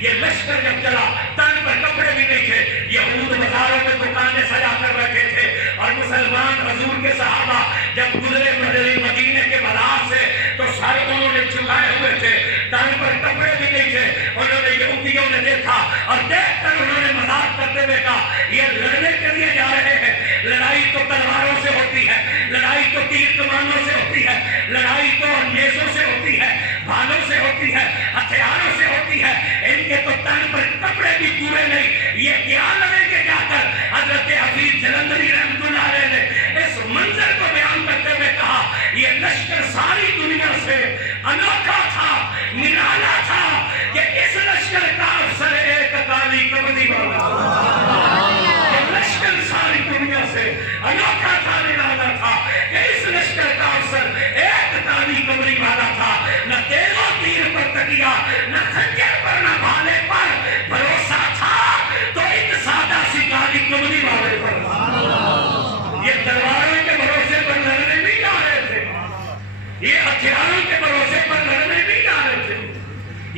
یہ لشکر جب چلا تن پر کپڑے بھی نہیں تھے، یہود بازاروں میں دکانیں سجا کر رکھے تھے، اور مسلمان حضور کے صحابہ جب گزرے مدینے کے بازار سے تو سر انہوں نے جھکائے ہوئے تھے، تن پر کپڑے بھی نہیں تھے۔ انہوں نے یہودیوں نے دیکھا اور دیکھ کر انہوں نے مذاق کرتے ہوئے کہا یہ لڑنے کے لیے جا رہے ہیں، لڑائی تو تلواروں سے ہوتی ہے، لڑائی تو تیر کمانوں سے ہوتی ہے، لڑائی تو نیزوں سے ہوتی ہے، بھالوں سے ہوتی ہے، ہتھیاروں سے ہوتی ہے، ان کے تو تن پر کپڑے بھی پورے نہیں، یہ کیا لڑیں گے جا کر؟ حضرت حفیظ جلندری رحمۃ اللہ علیہ نے اس منظر کو بیان کرتے ہوئے کہا یہ لشکر ساری دنیا سے انوکھا تھا، نرالا تھا، کہ اس لشکر کا افسر ایک کالی کمری والا تھا۔ یہ لشکر ساری دنیا سے انوکھا تھا، نرالا تھا، کہ اس لشکر کا افسر ایک کالی کمری والا تھا۔ نہ تیز و تیر پر تکیا، نہ خنجر پر، نہ بھالے پر بھروسہ تھا، تو ایک سادہ سی کالی کمری والے پر۔ یہ تلواروں کے بھروسے پر لڑنے نہیں جا رہے تھے، یہ ہتھیاروں کے بھروسے پر لڑنے نہیں جا رہے تھے،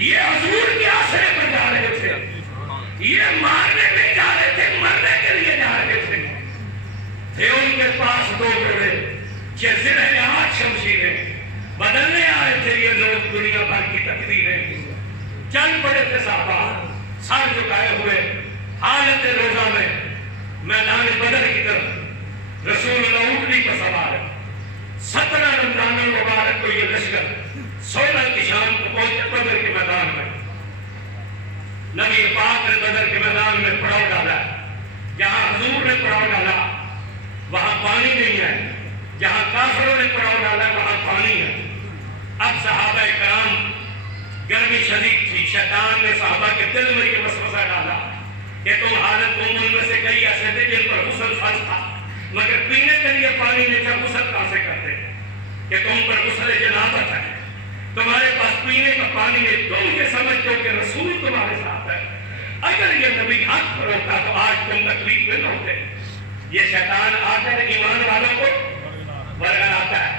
یہ حضور کے آسرے پر جا رہے تھے، یہ مارنے نہیں جا رہے تھے، مرنے کے لیے جا رہے تھے۔ تھے ان کے پاس دو گھوڑے، زرہ آج شمشیریں، بدلنے آئے تھے یہ لوگ دنیا بھر کی تقدیریں۔ چل پڑے تھے صحابہ سر جھکائے ہوئے، حالت روزہ میں میدان بدر کی طرف رسول اللہ اونٹنی پر سوار ہے۔ 17 رمضان المبارک کو یہ لشکر 16 کی شام کو پہنچے بدر کے میدان میں۔ نبی پاک نے بدر کے میدان میں پڑاؤ ڈالا، جہاں حضور نے پڑاؤ ڈالا وہاں پانی نہیں ہے، جہاں کافروں نے پڑاؤ ڈالا وہاں پانی ہے۔ اب صحابہ کرام، گرمی شدید تھی، شیطان نے صحابہ کے دل میں یہ وسوسہ ڈالا کہ تم حالت ان میں سے کئی ایسے تھے جن پر غسل فرض تھا مگر پینے کے لیے پانی نہیں تھا، غسل کہاں سے کرتے؟ کہ تم پر غسل جنابت ہے، تمہارے پاس پینے کا پانی نہیں، تم یہ سمجھتے ہو کہ رسول تمہارے ساتھ ہے۔ اگر یہ نبی حق پر ہوتا تو آج تم تکلیف میں نہ ہوتے۔ یہ شیطان آ کر ایمان والوں کو برگلاتا ہے،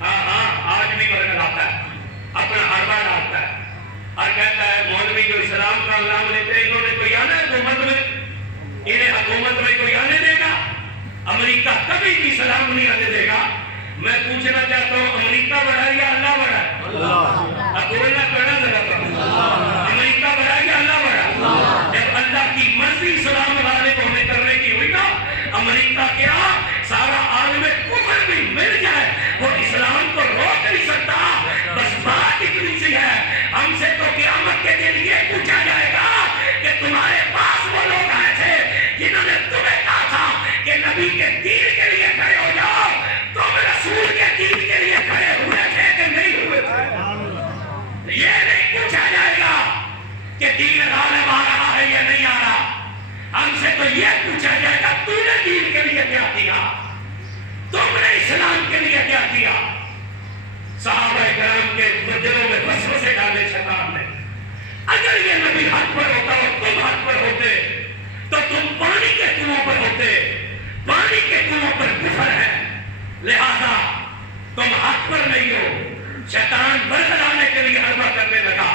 ہاں آج بھی برگلاتا ہے، اپنا حربہ ڈالتا ہے اور کہتا ہے مولوی جو اسلام کا نام لیتے ہیں انہوں نے کوئی آنا حکومت میں، انہیں حکومت میں کوئی آنے دے گا؟ امریکہ کبھی بھی اسلام نہیں آنے دے گا۔ میں پوچھنا چاہتا ہوں امریکہ بڑا یا اللہ بڑا ہے؟ بولنا کرنا ذرا تھا، امریکہ بڑا یا اللہ بڑا؟ جب اللہ کی مرضی اسلام غالب ہونے کرنے کی ہوئی نا، امریکہ کیا سارا عالم کفر بھی مل جائے وہ اسلام کو روک نہیں سکتا۔ بس بات اتنی سی ہے، ہم سے تو قیامت کے دن یہ پوچھا جائے گا کہ تمہارے پاس وہ لوگ آئے تھے جنہوں نے تمہیں کہا تھا کہ نبی کے دین کے لیے کھڑے ہو جاؤ، تم رسول کے دین کے لیے کھڑے ہوئے تھے کہ نہیں ہوئے تھے؟ یہ نہیں پوچھا جائے گا کہ دین غالب آ رہا ہے یا نہیں آ رہا، ہم سے تو یہ پوچھا جائے گا تو نے دین کے لیے کیا کیا، تم نے اسلام کے لیے کیا کیا۔ صحابہ کرام کے دلوں میں وسوسے ڈالے شیطان نے، اگر یہ نبی حق پر ہوتا اور تم حق پر ہوتے تو تم پانی کے کنویں پر ہوتے، پانی کے کنویں پر کفر ہے، لہذا تم حق پر نہیں ہو۔ شیطان برگلانے کے لیے حربہ کرنے لگا۔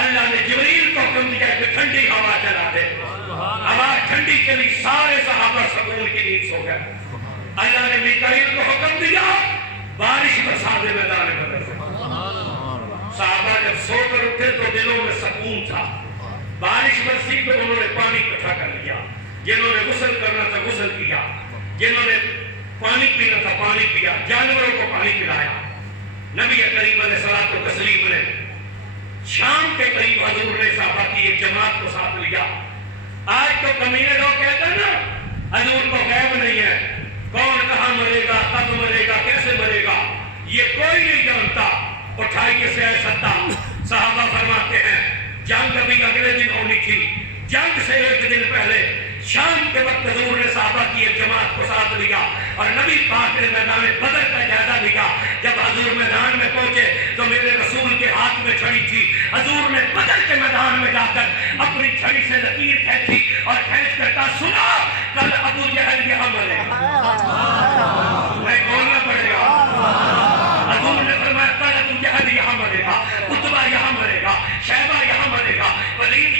اللہ نے جبریل کو حکم دیا کہ ٹھنڈی ہوا چلا دے، ہوا ٹھنڈی چلی، سارے صحابہ سکون کی نیند سو گئے۔ اللہ نے میکائیل کو حکم دیا بارش برسا دے میدان بدر سے۔ صحابہ جب سو کر اٹھے تو دلوں میں سکون تھا، بارش برسی تو انہوں نے پانی اکٹھا کر لیا، جنہوں نے غسل کرنا تھا غسل کیا، جنہوں نے پانی پینا تھا پانی پیا، جانوروں کو پانی پلایا۔ نبی کریم علیہ الصلوۃ والتسلیم نے شام کے قریب حضور نے صحابہ کی ایک جماعت کو ساتھ لیا۔ آج تو کمینے لوگ کہتے ہیں نا حضور کو غیب نہیں ہے، کون کہاں مرے گا، کب مرے گا، کیسے مرے گا، یہ کوئی نہیں جانتا۔ اٹھائیے سے ستا صحابہ فرماتے ہیں جنگ ابھی اگلے دن ہونی تھی، جنگ سے ایک دن پہلے شام کے وقت حضور نے صحابہ کی ایک جماعت کو ساتھ لیا اور نبی پاک نے میدان بدر کا جائزہ لیا۔ جب حضور میدان میں پہنچے تو میرے رسول کے ہاتھ میں چھڑی تھی، حضور نے بدر کے میدان میں جا کر اپنی چھڑی سے لکیر کھینچی اور کھینچ کر کہا سنا کل ابو جہل یہاں مرے گا، میں بولنا پڑے گا۔ حضور نے فرمایا کل ابو جہل یہاں مرے گا، عتبہ یہاں مرے گا، شیبہ یہاں مرے گا، ولید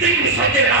313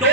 2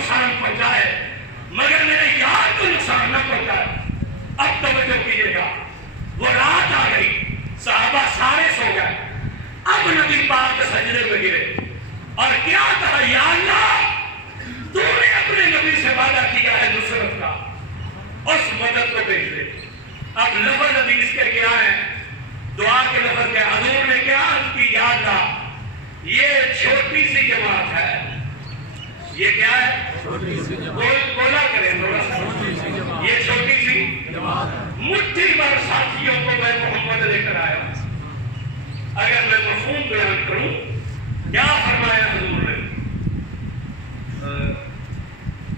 نقصان پہنچائے مگر میرے یار کو نقصان نہ پہنچائے. اب توجہ کیجیے گا. وہ رات آ گئی, صحابہ سارے سو گئے. اب نبی پاک سجدے میں گرے اور کیا کہا, یا اللہ تو نے اپنے نبی سے وعدہ کیا ہے نصرت کا, اس مدد کو بھیج دے. اب لفظ حدیث کے کیا ہے, دعا کے لفظ کے حضور نے کیا عرض کی, یا اللہ یہ چھوٹی سی جماعت ہے. یہ کیا ہے, بولا کریں تھوڑا سا, یہ چھوٹی سی جماعت, مٹھی بھر ساتھیوں کو میں محمد لے کر آیا. اگر میں مفہوم بیان کروں, کیا فرمایا حضور نے,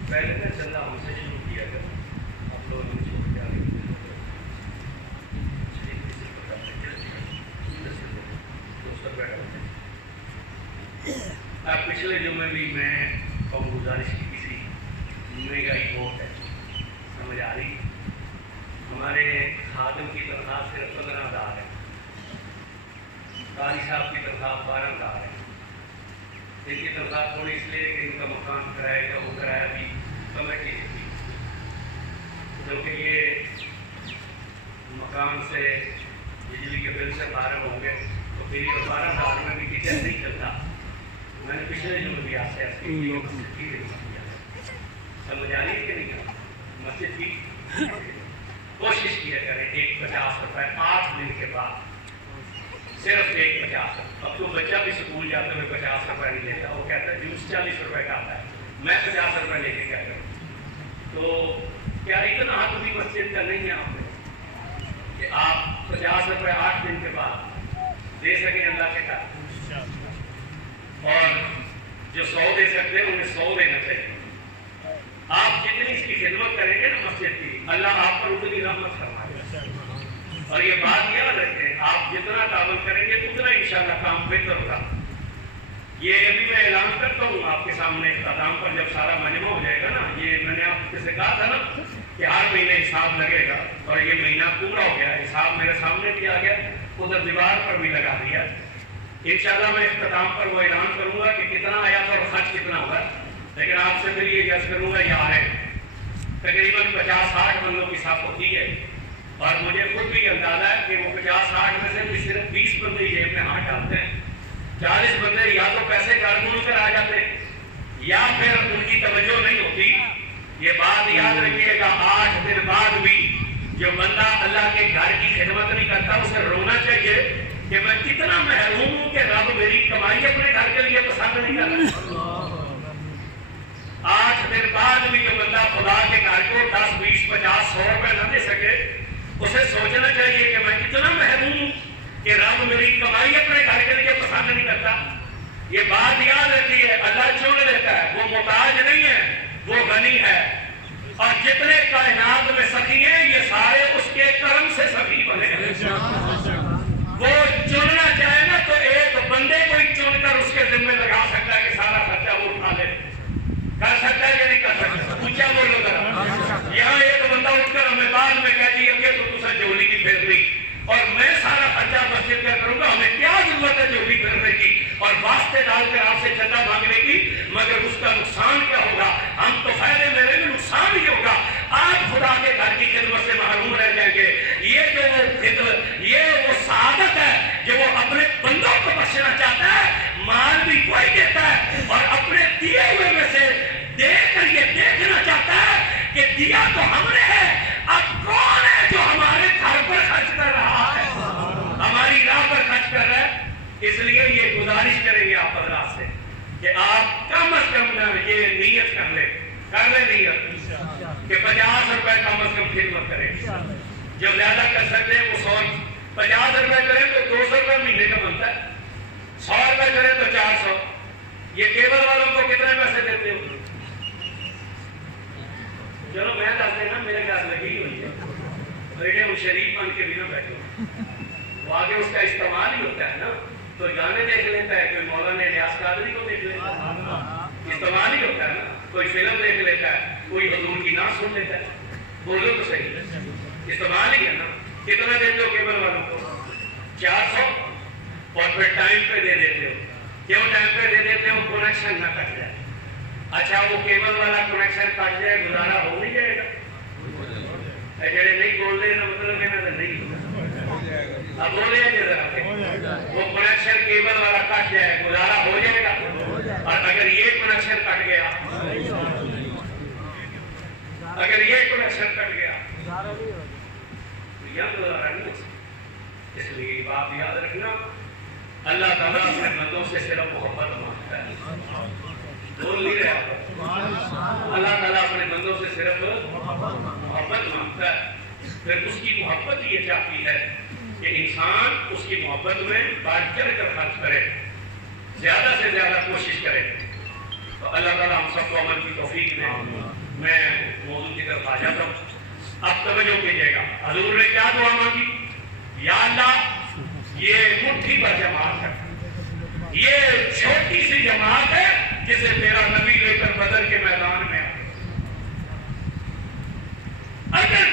پہلے میں چندہ ہم سے شروع کیا گیا, آپ لوگوں نے چھوڑ کیا گیا. پچھلے جمعے بھی میں قوم گزارش کی تھی, مہنگائی بہت ہے, سمجھ آ رہی, ہمارے خادم کی تنخواہ صرف 15,000 ہے, قاری صاحب کی تنخواہ 12,000 ہے. ان کی تنخواہ تھوڑی اس لیے کہ ان کا مکان کرائے کا وہ کرایہ بھی کمیٹی دیتی, کیونکہ یہ مکان سے بجلی کے بل سے باہر ہوں گے تو پھر یہ 12,000 میں بھی کچن نہیں چلتا. میں نے پچھلے دنوں بھی آپ سے سمجھ آ رہی ہے کہ نہیں, مسجد کی کوشش کیا کریں 50 روپے 8 دن کے بعد, صرف 50. اب تو بچہ بھی سکول جاتے ہوئے 50 روپے نہیں لیتا, وہ کہتا ہے جوس 40 روپے کا آتا ہے, میں 50 روپے لے کے کیا کروں. تو کیا اتنا حق بھی مسجد کا نہیں ہے آپ میں کہ آپ 50 روپے 8 دن کے بعد دے سکیں اللہ کے کام, اور جو 100 دے سکتے ہیں انہیں 100 دینا چاہیے. آپ جتنی اس کی خدمت کریں گے نا مسجد کی, اللہ آپ پر اتنی رحمت فرمائے گا. اور یہ بات یاد رکھیں, آپ جتنا تعاون کریں گے اتنا انشاءاللہ کام بہتر ہوگا. یہ ابھی میں اعلان کرتا ہوں آپ کے سامنے اختتام پر, جب سارا مجمع ہو جائے گا نا, یہ میں نے آپ سے کہا تھا نا کہ ہر مہینے حساب لگے گا, اور یہ مہینہ پورا ہو گیا, حساب میرے سامنے بھی آ گیا, ادھر دیوار پر بھی لگا دیا. انشاءاللہ میں اختتام پر وہ اعلان کروں گا کہ کتنا آیا تھا اور خرچ کتنا ہوا. لیکن آپ سے پھر یہ عرض کروں گا, یہ ہے تقریباً 50-60 بندوں کی صف ہوتی ہے, اور مجھے خود بھی اندازہ ہے کہ وہ 50-60 میں سے بھی صرف 20 بندے جیب میں ہاتھ ڈالتے ہیں, 40 بندے یا تو پیسے گڑبڑ کر آ جاتے ہیں یا پھر ان کی توجہ نہیں ہوتی. یہ بات یاد رکھیے گا, 8 دن بعد بھی جو بندہ اللہ کے گھر کی خدمت نہیں کرتا اسے رونا چاہیے کہ میں کتنا محروم ہوں کہ رب میری کمائی اپنے گھر کے لیے پسند نہیں کر رہا. 8 دن بعد بھی جو بندہ خدا کے گھر کو 10, 20, 50, 100 روپے نہ دے سکے, اسے سوچنا چاہیے کہ میں کتنا محروم ہوں کہ رب میری کمائی اپنے گھر کے لیے پسند نہیں کرتا. یہ بات یاد رکھیے, اللہ چن لیتا ہے, وہ محتاج نہیں ہے, وہ غنی ہے. اور جتنے کائنات میں سخی ہیں یہ سارے اس کے کرم سے سخی بنے ہیں. وہ چننا چاہے نا تو ایک بندے کو ہی چن کر اس کے ذمہ لگا سکتا ہے کہ سارا خرچہ وہ اٹھا لے. کر سکتا ہے کہ نہیں کر سکتا, اونچا بولو ذرا. یہاں ایک بندہ اٹھ کر ہمیں بعد میں کہہ دیا کہ تو تجھے جولی کی پھیرنی اور میں سارا خرچہ مسجد کا کروں گا, ہمیں کیا ضرورت ہے جولی پھیرنے کی اور واسطے ڈال کر آپ سے چندہ مانگنے کی, مگر اس کا نقصان کیا ہوگا, ہم تو فائدے میں رہیں گے, نقصان ہی ہوگا. آپ خدا کے گھر کی خدمت سے محروم رہ جائیں گے. یہ جو وہ سعادت ہے جو وہ اپنے بندوں کو بخشنا چاہتا ہے, مال بھی کوئی دیتا ہے اور اپنے دیے ہوئے میں سے دے کر یہ دیکھنا چاہتا ہے کہ دیا تو ہم نے ہے, اب کون ہے جو ہمارے گھر پر خرچ کر رہا ہے, ہماری راہ پر خرچ کر رہا ہے. اس لیے یہ گزارش کریں گے آپ حضرات سے کہ آپ کم از کم یہ نیت کر لیں نیت کہ 50 روپے کم از کم خدمت کریں. جو زیادہ کر سکتے ہیں وہ 50 روپے کریں تو 200 روپے مہینے کا بنتا ہے, 100 روپے کریں تو 400. یہ کیبل والوں کو کتنے پیسے دیتے ہو؟ چلو میں دس دینا, میرے گھر لگی ہوئی ہے, بیٹے وہ شریف بن کے بھی نہ بیٹھو, وہ آگے اس کا استعمال ہی ہوتا ہے نا. تو گانے دیکھ لیتا ہے, کوئی مولانا الیاس قادری کو دیکھ لیتا ہے, استعمال ہی ہوتا ہے نا. کوئی فلم دیکھ لیتا ہے, کوئی حضور کی نعت سن لیتا ہے. بولو تو صحیح, استعمال ہی ہے نا. کتنا دیتے ہو کیبل والوں کو؟ 400, اور پھر ٹائم پہ دے دیتے ہو. کیوں ٹائم پہ دے دیتے ہو؟ کنیکشن نہ کٹ جائے. اچھا وہ کیبل والا کنیکشن کٹ جائے گزارا ہو نہیں جائے گا؟ جڑے نہیں بول رہے نا مطلب نہیں اب بولے ذرا وہ کنیکشن کیبل والا کٹ جائے گزارا ہو جائے گا؟ اور اگر یہ کنیکشن کٹ گیا گزارا نہیں ہو سکتا۔ اس لیے بات یاد رکھنا، اللہ تعالیٰ اپنے بندوں سے صرف محبت مانگتا ہے، بول نہیں رہا، اللہ تعالیٰ اپنے بندوں سے صرف محبت مانگتا ہے۔ پھر اس کی محبت یہ چاہتی ہے کہ انسان اس کی محبت میں بڑھ چڑھ کر خرچ کرے، زیادہ سے زیادہ کوشش کرے۔ تو اللہ تعالیٰ ہم سب کو عمل کی توفیق دے۔ میں موضوع کی طرف آ جاتا ہوں، اب توجہ کیجیے گا۔ حضور نے کیا دعا مانگی؟ یا اللہ یہ مٹھی پر جماعت ہے، یہ چھوٹی سی جماعت ہے جسے تیرا